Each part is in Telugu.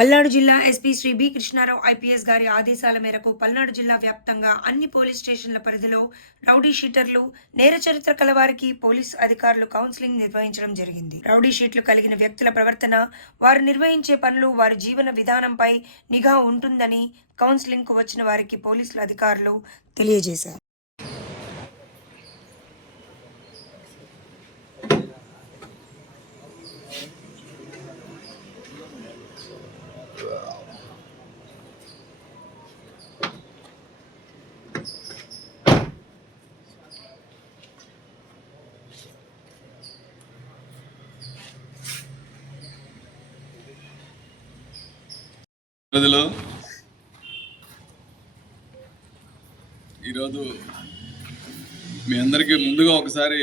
పల్నాడు జిల్లా SP Shri B Krishnarao IPS గారి ఆదేశాల మేరకు పల్నాడు జిల్లా వ్యాప్తంగా అన్ని పోలీస్ స్టేషన్ల పరిధిలో రౌడీ షీటర్లు, నేర చరిత్ర కలవారికి పోలీసు అధికారులు కౌన్సిలింగ్ నిర్వహించడం జరిగింది. రౌడీ షీట్లు కలిగిన వ్యక్తుల ప్రవర్తన, వారు నిర్వహించే పనులు, వారి జీవన విధానంపై నిఘా ఉంటుందని కౌన్సిలింగ్ కు వచ్చిన వారికి పోలీసుల అధికారులు తెలియజేశారు. ఈరోజు మీ అందరికీ ముందుగా ఒకసారి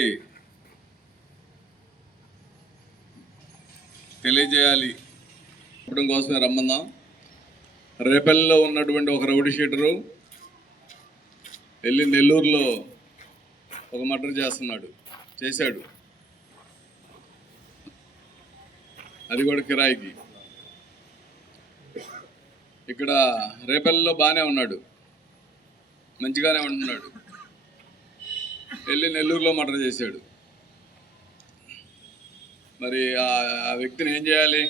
తెలియజేయాలి చెప్పడం కోసమే రమ్మన్నాం. రేపల్లిలో ఉన్నటువంటి ఒక రౌడీ షీటరు వెళ్ళి నెల్లూరులో ఒక మర్డర్ చేశాడు. అది కూడా కిరాయికి. ఇక్కడ రేపల్లిలో బాగానే ఉన్నాడు, మంచిగానే ఉంటున్నాడు. వెళ్ళి నెల్లూరులో మర్డర్ చేశాడు. మరి ఆ వ్యక్తిని ఏం చేయాలి?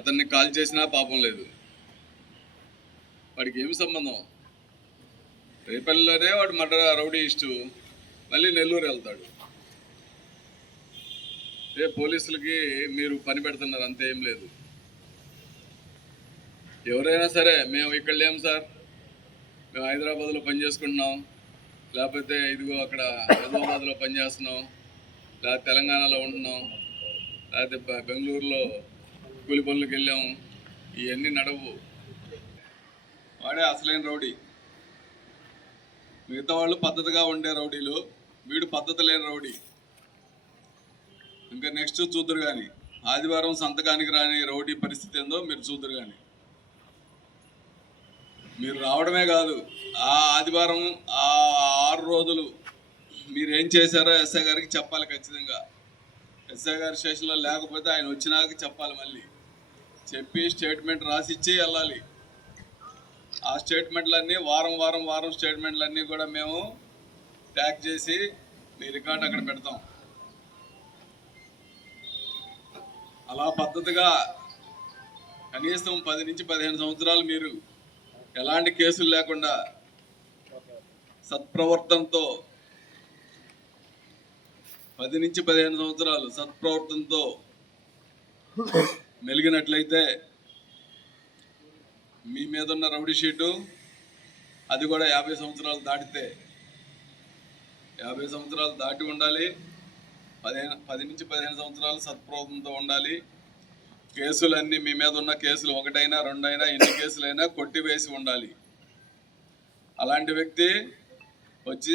అతన్ని కాల్ చేసినా పాపం లేదు. వాడికి ఏమి సంబంధం? రేపల్లిలోనే వాడు మర్డర్ రౌడీయిస్టు, మళ్ళీ నెల్లూరు వెళ్తాడు. పోలీసులకి మీరు పని పెడుతున్నారు, అంతే, ఏం లేదు. ఎవరైనా సరే, మేము ఇక్కడ లేము సార్, మేము హైదరాబాద్లో పని చేసుకుంటున్నాం, లేకపోతే ఇదిగో అక్కడ హైదరాబాద్లో పని చేస్తున్నాం, లేకపోతే తెలంగాణలో ఉంటున్నాం, లేకపోతే బెంగళూరులో కూలి పనులకు వెళ్ళాము, ఇవన్నీ నడవు. వాడే అసలైన రౌడీ. మిగతా వాళ్ళు పద్ధతిగా ఉండే రౌడీలు, వీడు పద్ధతి లేని రౌడీ. ఇంకా నెక్స్ట్ చూద్దరు కానీ, ఆదివారం సంతకానికి రాని రౌడీ పరిస్థితి ఏందో మీరు చూద్దరు కానీ. మీరు రావడమే కాదు, ఆ ఆదివారం ఆ 6 రోజులు మీరు ఏం చేశారో ఎస్ఐ గారికి చెప్పాలి ఖచ్చితంగా. ఎస్ఐ గారి స్టేషన్లో లేకపోతే ఆయన వచ్చినాక చెప్పాలి. మళ్ళీ చెప్పి స్టేట్మెంట్ రాసిచ్చి వెళ్ళాలి. ఆ స్టేట్మెంట్లన్నీ వారం స్టేట్మెంట్లన్నీ కూడా మేము ట్యాగ్ చేసి మీ రికార్డు అక్కడ పెడతాం. అలా పద్ధతిగా కనీసం 10 నుంచి 15 సంవత్సరాలు మీరు ఎలాంటి కేసులు లేకుండా సత్ప్రవర్తనతో 10 నుంచి 15 సంవత్సరాలు సత్ప్రవర్తనతో మెలిగినట్లయితే మీ మీద ఉన్న రౌడీ షీటు అది కూడా 50 సంవత్సరాలు దాటితే, 50 సంవత్సరాలు దాటి ఉండాలి. 10 నుంచి 15 సంవత్సరాలు సత్ప్రవర్తనతో ఉండాలి. కేసులన్నీ మీ మీద ఉన్న కేసులు 1 అయినా 2 అయినా ఎన్ని కేసులైనా కొట్టివేసి ఉండాలి. అలాంటి వ్యక్తి వచ్చి